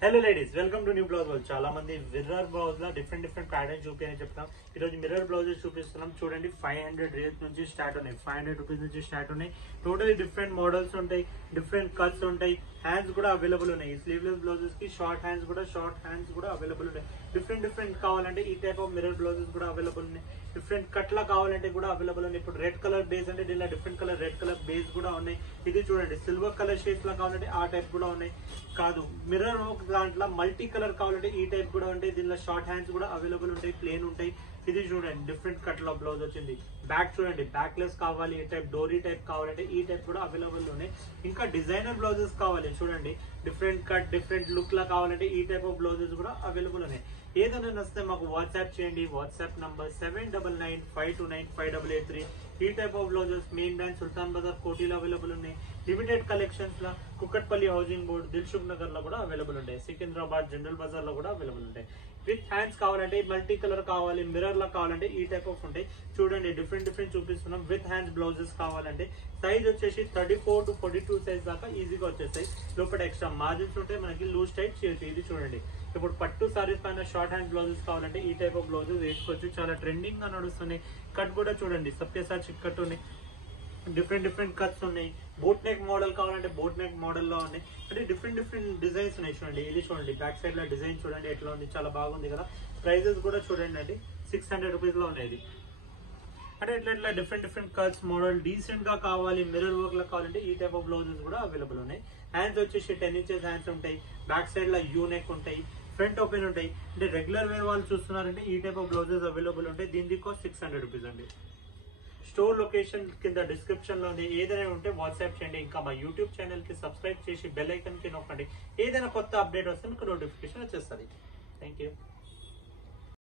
Hello ladies, welcome to new blouse world. చాలా మంది mirror blouse లో డిఫరెంట్ ప్యాటర్న్ చూపించని చెప్తాం. ఈ రోజు మిర్రర్ బ్లౌజెస్ చూపిస్తున్నాం. చూడండి, 500 రేట్స్ నుంచి స్టార్ట్ ఉన్నాయి. 500 రూపీస్ నుంచి స్టార్ట్ ఉన్నాయి. టోటలీ డిఫరెంట్ మోడల్స్ ఉంటాయి, డిఫరెంట్ కట్స్ ఉంటాయి. హ్యాండ్స్ కూడా అవైలబుల్ ఉన్నాయి. స్లీవ్లెస్ బ్లౌజెస్ కి షార్ట్ హ్యాండ్స్ కూడా అవైలబుల్ ఉన్నాయి. డిఫరెంట్ కావాలంటే ఈ టైప్ ఆఫ్ మిర్రర్ బ్లౌజెస్ కూడా అవైలబుల్ ఉన్నాయి. డిఫరెంట్ కట్లా కావాలంటే కూడా అవైలబుల్ ఉన్నాయి. ఇప్పుడు రెడ్ కలర్ బేస్ అంటే దీనిలో different colour red colour base కూడా ఉన్నాయి. ఇది చూడండి, సిల్వర్ కలర్ షేడ్స్ లా కావాలంటే ఆ టైప్ కూడా ఉన్నాయి. కాదు, మిర్రర్ దాంట్లో మల్టీ కలర్ కావాలంటే ఈ టైప్ కూడా ఉంటాయి. దీనిలో షార్ట్ హ్యాండ్స్ కూడా అవైలబుల్ ఉంటాయి, ప్లేన్ ఉంటాయి. ఇది చూడండి, డిఫరెంట్ కట్ లో బ్లౌజ్ వచ్చింది. బ్యాక్ చూడండి, బ్యాక్ లెస్ కావాలి, ఈ టైప్ డోరీ టైప్ కావాలంటే ఈ టైప్ కూడా అవైలబుల్ ఉన్నాయి. ఇంకా డిజైనర్ బ్లౌజెస్ కావాలి చూడండి, డిఫరెంట్ కట్ డిఫరెంట్ లుక్ లా కావాలంటే ఈ టైప్ ఆఫ్ బ్లౌజెస్ కూడా అవైలబుల్ ఉన్నాయి. ఏదైనా నచ్చితే మాకు వాట్సాప్ చేయండి. WhatsApp number 7995295883. ఈ type of blouses main branch Sultan Bazar కోటిలో అవైలబుల్ ఉన్నాయి. లిమిటెడ్ కలెక్షన్స్ లా Kukatpally housing board Dilsukhnagar లో కూడా అవైలబుల్ ఉంటాయి. సికింద్రాబాద్ జనరల్ బజార్ లో కూడా అవైలబుల్ ఉంటాయి. విత్ హ్యాండ్స్ కావాలంటే మల్టీ కలర్ కావాలి, మిర్రర్ లా కావాలంటే ఈ టైప్ ఆఫ్ ఉంటాయి. చూడండి, డిఫరెంట్ చూపిస్తున్నాం. విత్ హ్యాండ్స్ బ్లౌజెస్ కావాలంటే సైజ్ వచ్చేసి 34 to 42 సైజ్ దాకా ఈజీగా వచ్చేస్తాయి. లోపల ఎక్స్ట్రా మార్జిన్స్ ఉంటాయి, మనకి లూజ్ టైప్ చేయొచ్చు. ఇది చూడండి, ఇప్పుడు పట్టు సారీస్ పైన షార్ట్ హ్యాండ్ బ్లౌజెస్ కావాలంటే ఈ టైప్ ఆఫ్ బ్లౌజెస్ వేసుకోవచ్చు. చాలా ట్రెండింగ్ గా నడుస్తున్నాయి. కట్ కూడా చూడండి, సత్యసాచి కట్ ఉన్నాయి. డిఫరెంట్ కట్స్ ఉన్నాయి. బోట్ నెక్ మోడల్ కావాలంటే బోట్ నెక్ మోడల్ లో ఉన్నాయి. అంటే డిఫరెంట్ డిజైన్స్ ఉన్నాయి. చూడండి, ఇది చూడండి, బ్యాక్ సైడ్ లో డిజైన్ చూడండి ఎట్లా ఉంది, చాలా బాగుంది కదా. ప్రైజెస్ కూడా చూడండి అండి, 600 రూపీస్ లో ఉన్నాయి. ఇది అంటే ఇట్లా డిఫరెంట్ కట్స్ మోడల్ డీసెంట్ గా కావాలి, మిర్రర్ వర్క్ లో కావాలంటే ఈ టైప్ ఆఫ్ బ్లౌజెస్ కూడా అవైలబుల్ ఉన్నాయి. హ్యాండ్స్ వచ్చేసి 10 ఇంచెస్ హ్యాండ్స్ ఉంటాయి. బ్యాక్ సైడ్ లో యూ నెక్ ఉంటాయి, ఫ్రంట్ ఓపెన్ ఉంటాయి. అంటే రెగ్యులర్ వేర్ వాళ్ళు చూస్తున్నారంటే ఈ టైప్ ఆఫ్ బ్లౌజెస్ అవైలబుల్ ఉంటాయి. దీనికి కాస్ట్ 600 రూపీస్ అండి. స్టోర్ లొకేషన్ కింద డిస్క్రిప్షన్ లో ఉంది. ఏదైనా ఉంటే వాట్సాప్ చేయండి. ఇంకా మా యూట్యూబ్ ఛానల్ కి సబ్స్క్రైబ్ చేసి బెల్ ఐకన్ కి నొక్కండి. ఏదైనా కొత్త అప్డేట్ వస్తే మీకు నోటిఫికేషన్ వచ్చేస్తుంది. Thank you.